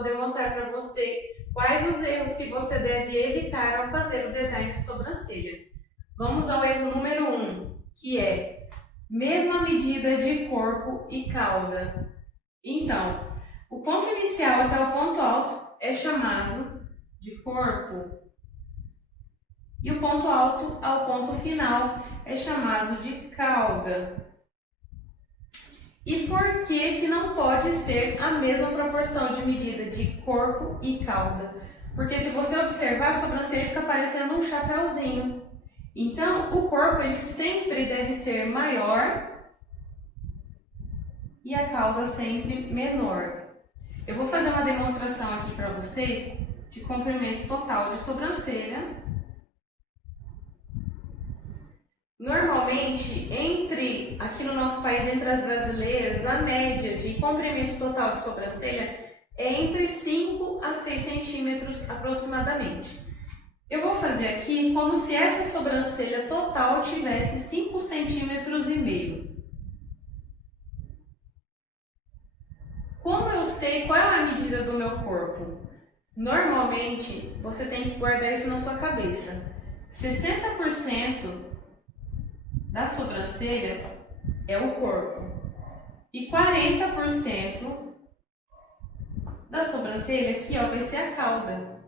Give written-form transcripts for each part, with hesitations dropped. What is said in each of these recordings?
vou demonstrar para você quais os erros que você deve evitar ao fazer o design de sobrancelha. Vamos ao erro número 1, que é mesma medida de corpo e cauda. Então, o ponto inicial até o ponto alto é chamado de corpo e o ponto alto ao ponto final é chamado de cauda. E por que não pode ser a mesma proporção de medida de corpo e cauda? Porque se você observar, a sobrancelha fica parecendo um chapéuzinho. Então, o corpo ele sempre deve ser maior e a cauda sempre menor. Eu vou fazer uma demonstração aqui para você de comprimento total de sobrancelha. Normalmente, aqui no nosso país, entre as brasileiras, a média de comprimento total de sobrancelha é entre 5 a 6 centímetros aproximadamente. Eu vou fazer aqui como se essa sobrancelha total tivesse 5 centímetros e meio. Como eu sei qual é a medida do meu corpo? Normalmente, você tem que guardar isso na sua cabeça. 60% da sobrancelha é o corpo e 40% da sobrancelha aqui ó, vai ser a cauda.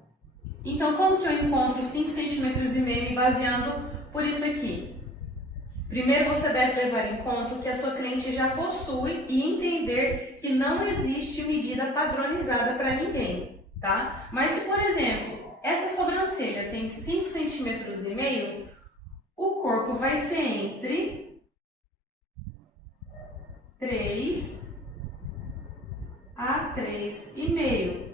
Então, como que eu encontro 5 centímetros e meio me baseando por isso aqui? Primeiro, você deve levar em conta o que a sua cliente já possui e entender que não existe medida padronizada para ninguém, tá? Mas se, por exemplo, essa sobrancelha tem 5 centímetros e meio, o corpo vai ser entre 3 a 3,5.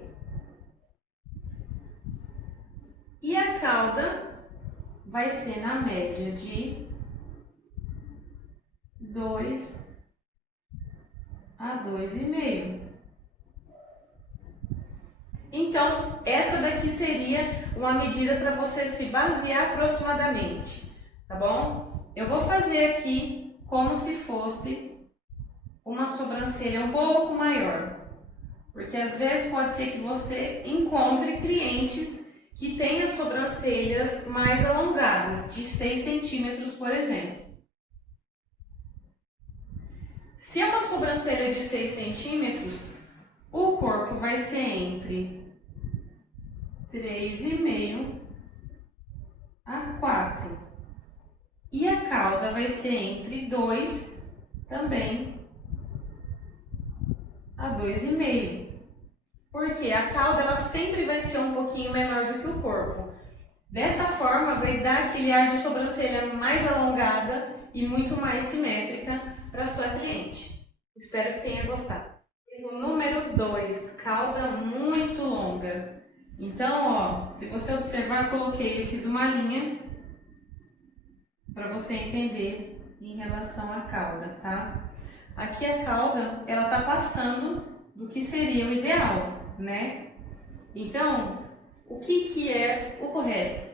E a cauda vai ser na média de 2 a 2,5. Então, essa daqui seria uma medida para você se basear aproximadamente, tá bom? Eu vou fazer aqui como se fosse uma sobrancelha um pouco maior, porque às vezes pode ser que você encontre clientes que tenham sobrancelhas mais alongadas, de 6 centímetros, por exemplo. Se é uma sobrancelha de 6 centímetros, o corpo vai ser entre 3,5 a 4. E a cauda vai ser entre 2 também a 2,5. Porque a cauda ela sempre vai ser um pouquinho menor do que o corpo. Dessa forma, vai dar aquele ar de sobrancelha mais alongada e muito mais simétrica para sua cliente. Espero que tenha gostado. O número 2, cauda muito longa. Então, ó, se você observar, eu fiz uma linha para você entender em relação à cauda, tá? Aqui a cauda, ela tá passando do que seria o ideal, né? Então, o que é o correto?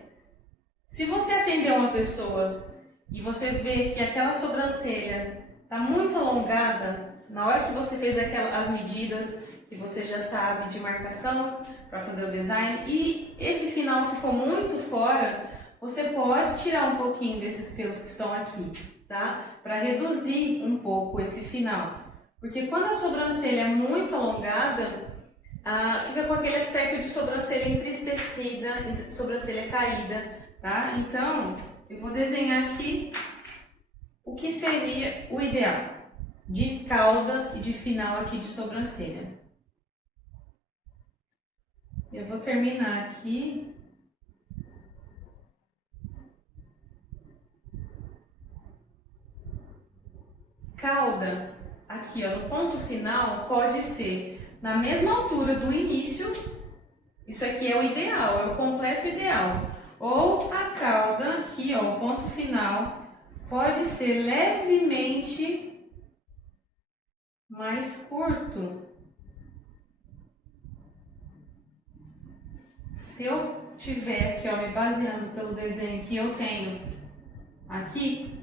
Se você atender uma pessoa e você vê que aquela sobrancelha tá muito alongada, na hora que você fez as medidas que você já sabe de marcação para fazer o design e esse final ficou muito fora, você pode tirar um pouquinho desses pelos que estão aqui, tá? Para reduzir um pouco esse final. Porque quando a sobrancelha é muito alongada, fica com aquele aspecto de sobrancelha entristecida, sobrancelha caída, tá? Então, eu vou desenhar aqui o que seria o ideal de cauda e de final aqui de sobrancelha. Eu vou terminar aqui. Cauda, aqui ó, no ponto final, pode ser na mesma altura do início, isso aqui é o ideal, é o completo ideal. Ou a cauda, aqui ó, o ponto final, pode ser levemente mais curto. Se eu tiver aqui, ó, me baseando pelo desenho que eu tenho aqui,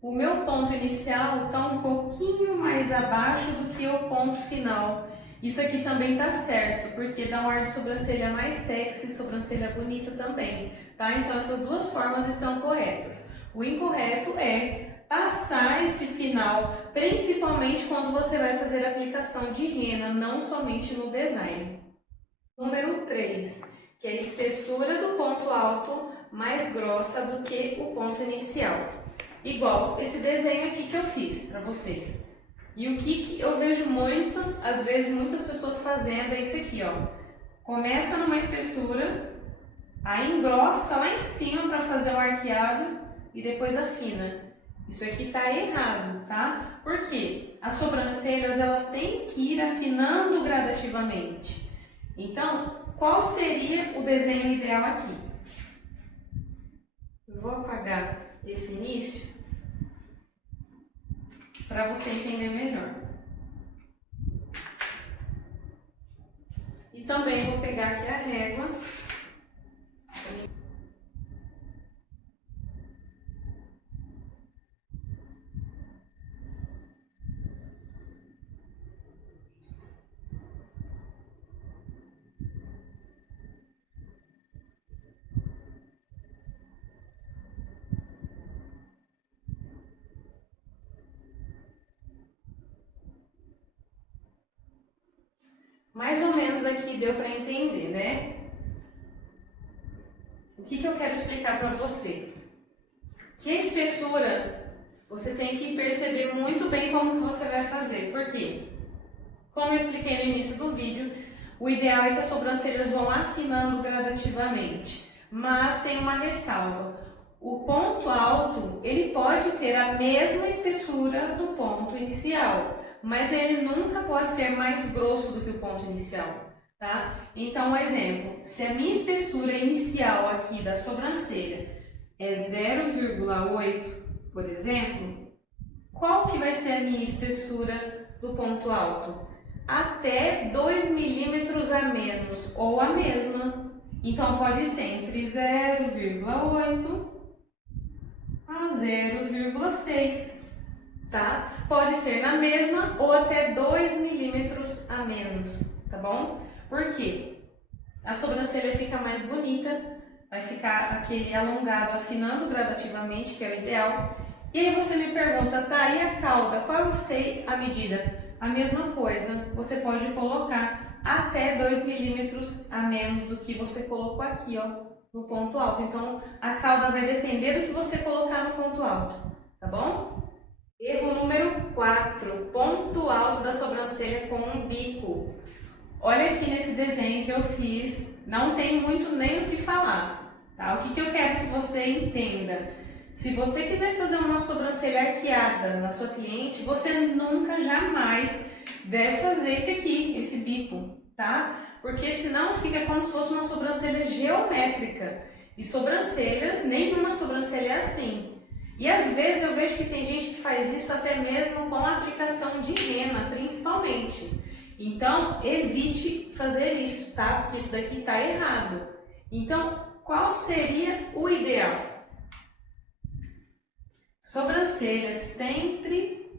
o meu ponto inicial está um pouquinho mais abaixo do que o ponto final. Isso aqui também tá certo, porque dá um ar de sobrancelha mais sexy, sobrancelha bonita também, tá? Então essas duas formas estão corretas. O incorreto é passar esse final, principalmente quando você vai fazer a aplicação de rena, não somente no design. Número 3, que é a espessura do ponto alto mais grossa do que o ponto inicial. Igual esse desenho aqui que eu fiz para você. E o que eu vejo muito, às vezes muitas pessoas fazendo é isso aqui, ó. Começa numa espessura, aí engrossa lá em cima para fazer o arqueado e depois afina. Isso aqui tá errado, tá? Por quê? As sobrancelhas, elas têm que ir afinando gradativamente. Então, qual seria o desenho ideal aqui? Eu vou apagar esse início para você entender melhor. E também vou pegar aqui a régua. Mais ou menos aqui deu para entender, né? O que eu quero explicar para você? Que a espessura, você tem que perceber muito bem como que você vai fazer. Por quê? Como eu expliquei no início do vídeo, o ideal é que as sobrancelhas vão afinando gradativamente. Mas tem uma ressalva. O ponto alto, ele pode ter a mesma espessura do ponto inicial, mas ele nunca pode ser mais grosso do que o ponto inicial, tá? Então, um exemplo, se a minha espessura inicial aqui da sobrancelha é 0,8, por exemplo, qual que vai ser a minha espessura do ponto alto? Até 2 milímetros a menos ou a mesma. Então, pode ser entre 0,8 a 0,6, tá? Pode ser na mesma ou até 2 milímetros a menos, tá bom? Por quê? A sobrancelha fica mais bonita, vai ficar aquele alongado afinando gradativamente, que é o ideal. E aí você me pergunta, tá, e a cauda? Qual eu sei a medida? A mesma coisa, você pode colocar até 2 milímetros a menos do que você colocou aqui, ó, no ponto alto. Então, a cauda vai depender do que você colocar no ponto alto, tá bom? Erro número 4, ponto alto da sobrancelha com um bico. Olha aqui nesse desenho que eu fiz, não tem muito nem o que falar, tá? O que eu quero que você entenda? Se você quiser fazer uma sobrancelha arqueada na sua cliente, você nunca, jamais deve fazer esse aqui, esse bico, tá? Porque senão fica como se fosse uma sobrancelha geométrica. E sobrancelhas, nenhuma sobrancelha é assim. E às vezes eu vejo que tem gente que faz isso até mesmo com a aplicação de rena, principalmente. Então, evite fazer isso, tá? Porque isso daqui tá errado. Então, qual seria o ideal? Sobrancelhas sempre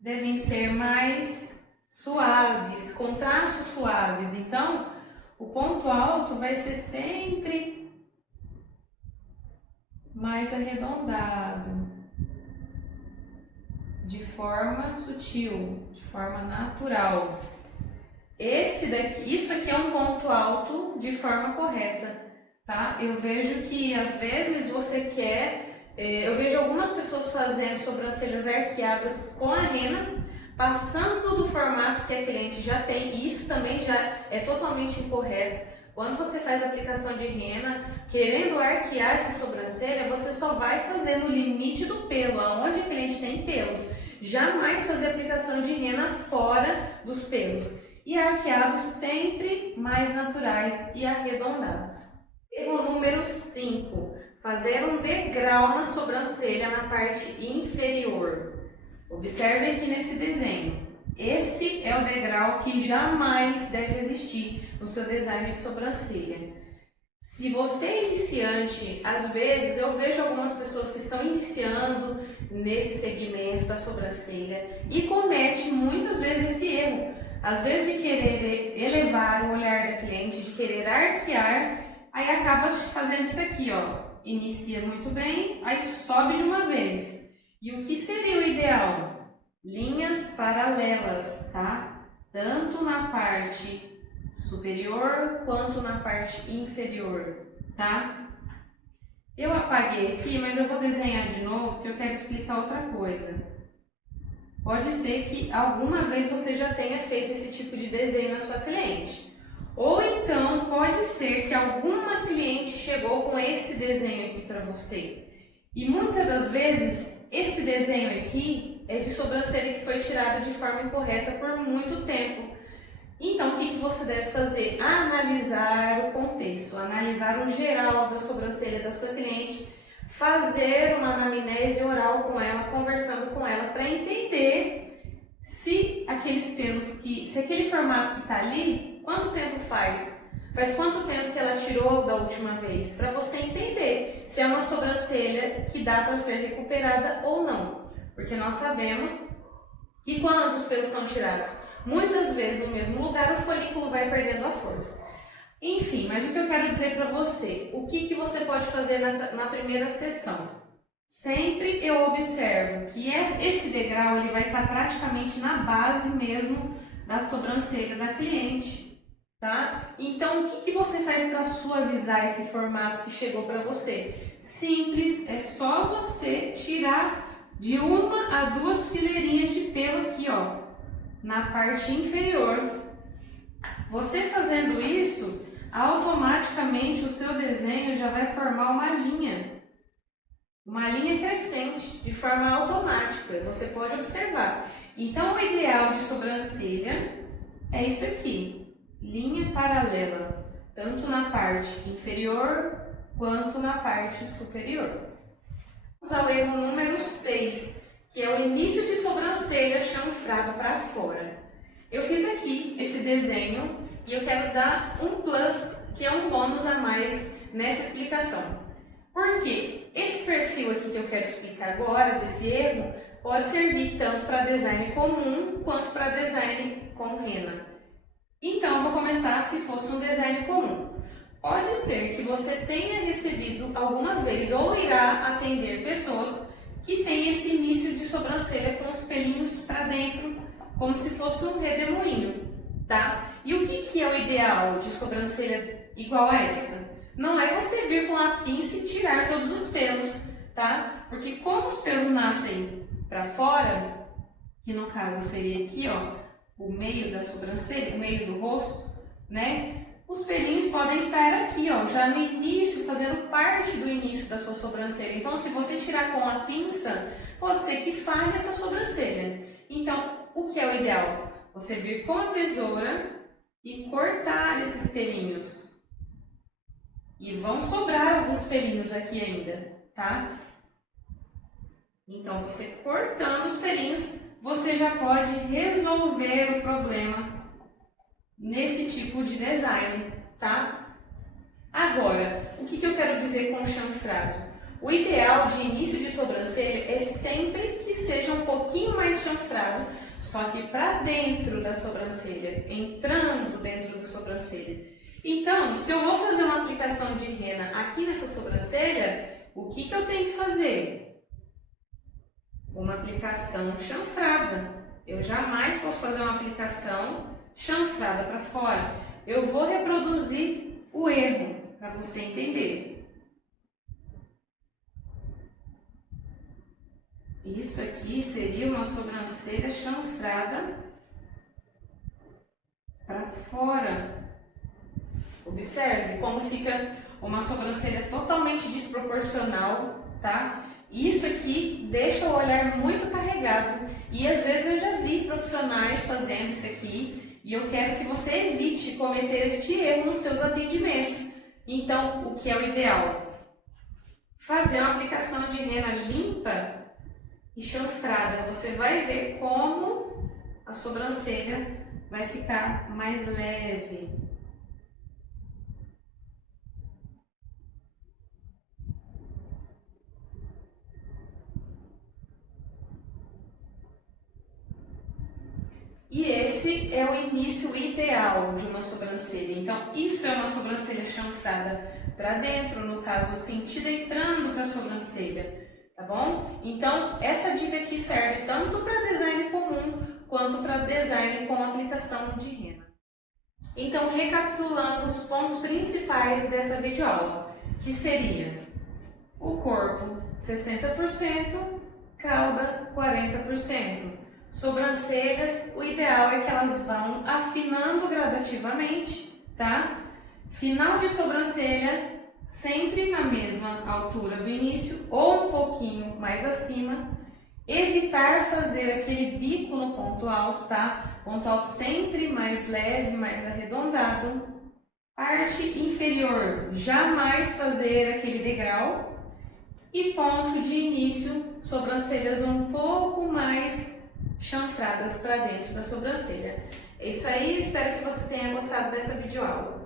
devem ser mais suaves, com traços suaves. Então, o ponto alto vai ser sempre mais arredondado, de forma sutil, de forma natural. Isso aqui é um ponto alto de forma correta, tá? Eu vejo que às vezes você quer... Eu vejo algumas pessoas fazendo sobrancelhas arqueadas com a rena, passando do formato que a cliente já tem, e isso também já é totalmente incorreto. Quando você faz a aplicação de rena, querendo arquear essa sobrancelha, você só vai fazer no limite do pelo, aonde a cliente tem pelos. Jamais fazer aplicação de rena fora dos pelos. E arqueados sempre mais naturais e arredondados. Erro número 5. Fazer um degrau na sobrancelha na parte inferior. Observe aqui nesse desenho. Esse é o degrau que jamais deve existir no seu design de sobrancelha. Se você é iniciante, às vezes eu vejo algumas pessoas que estão iniciando nesse segmento da sobrancelha e comete muitas vezes esse erro. às vezes de querer elevar o olhar da cliente, de querer arquear, aí acaba fazendo isso aqui, ó. Inicia muito bem, aí sobe de uma vez. E o que seria o ideal? Linhas paralelas, tá? Tanto na parte superior quanto na parte inferior, tá? Eu apaguei aqui, mas eu vou desenhar de novo porque eu quero explicar outra coisa. Pode ser que alguma vez você já tenha feito esse tipo de desenho na sua cliente. Ou então pode ser que alguma cliente chegou com esse desenho aqui para você. E muitas das vezes esse desenho aqui é de sobrancelha que foi tirada de forma incorreta por muito tempo. Então o que você deve fazer? Analisar o contexto, analisar o geral da sobrancelha da sua cliente, fazer uma anamnese oral com ela, conversando com ela para entender se aqueles pelos se aquele formato que está ali, quanto tempo faz? Faz quanto tempo que ela tirou da última vez? Para você entender se é uma sobrancelha que dá para ser recuperada ou não. Porque nós sabemos que quando os pelos são tirados muitas vezes no mesmo lugar, o folículo vai perdendo a força. Enfim, mas o que eu quero dizer para você, o que você pode fazer na primeira sessão? Sempre eu observo que esse degrau ele vai estar praticamente na base mesmo da sobrancelha da cliente, tá? Então, o que você faz para suavizar esse formato que chegou para você? Simples, é só você tirar de 1 a 2 fileirinhas de pelo aqui, ó, na parte inferior. Você fazendo isso, automaticamente o seu desenho já vai formar uma linha crescente, de forma automática, você pode observar. Então, o ideal de sobrancelha é isso aqui, linha paralela, tanto na parte inferior quanto na parte superior. Vamos ao erro número 6, que é o início de sobrancelha chanfrado para fora. Eu fiz aqui esse desenho e eu quero dar um plus, que é um bônus a mais nessa explicação. Por quê? Esse perfil aqui que eu quero explicar agora, desse erro, pode servir tanto para design comum quanto para design com rena. Então, eu vou começar se fosse um design comum. Pode ser que você tenha recebido alguma vez ou irá atender pessoas que têm esse início de sobrancelha com os pelinhos para dentro, como se fosse um redemoinho, tá? E o que é o ideal de sobrancelha igual a essa? Não é você vir com a pinça e tirar todos os pelos, tá? Porque como os pelos nascem para fora, que no caso seria aqui, ó, o meio da sobrancelha, o meio do rosto, né? Os pelinhos podem estar aqui, ó, já no início, fazendo parte do início da sua sobrancelha. Então, se você tirar com a pinça, pode ser que falhe essa sobrancelha. Então, o que é o ideal? Você vir com a tesoura e cortar esses pelinhos. E vão sobrar alguns pelinhos aqui ainda, tá? Então, você cortando os pelinhos, você já pode resolver o problema nesse tipo de design, tá? Agora, o que eu quero dizer com o chanfrado? O ideal de início de sobrancelha é sempre que seja um pouquinho mais chanfrado, só que para dentro da sobrancelha, entrando dentro da sobrancelha. Então, se eu vou fazer uma aplicação de rena aqui nessa sobrancelha, o que eu tenho que fazer? Uma aplicação chanfrada. Eu jamais posso fazer uma aplicação chanfrada para fora. Eu vou reproduzir o erro para você entender. Isso aqui seria uma sobrancelha chanfrada para fora. Observe como fica uma sobrancelha totalmente desproporcional, tá? Isso aqui deixa o olhar muito carregado e às vezes eu já vi profissionais fazendo isso aqui e eu quero que você evite cometer este erro nos seus atendimentos. Então, o que é o ideal? Fazer uma aplicação de rena limpa e chanfrada. Você vai ver como a sobrancelha vai ficar mais leve. E esse esse é o início ideal de uma sobrancelha. Então, isso é uma sobrancelha chanfrada para dentro, no caso, o sentido entrando para a sobrancelha, tá bom? Então, essa dica aqui serve tanto para design comum quanto para design com aplicação de rena. Então, recapitulando os pontos principais dessa videoaula, que seria o corpo 60%, cauda 40%. Sobrancelhas, o ideal é que elas vão afinando gradativamente, tá? Final de sobrancelha, sempre na mesma altura do início ou um pouquinho mais acima. Evitar fazer aquele bico no ponto alto, tá? Ponto alto sempre mais leve, mais arredondado. Parte inferior, jamais fazer aquele degrau. E ponto de início, sobrancelhas um pouco mais chanfradas para dentro da sobrancelha. É isso aí, espero que você tenha gostado dessa videoaula.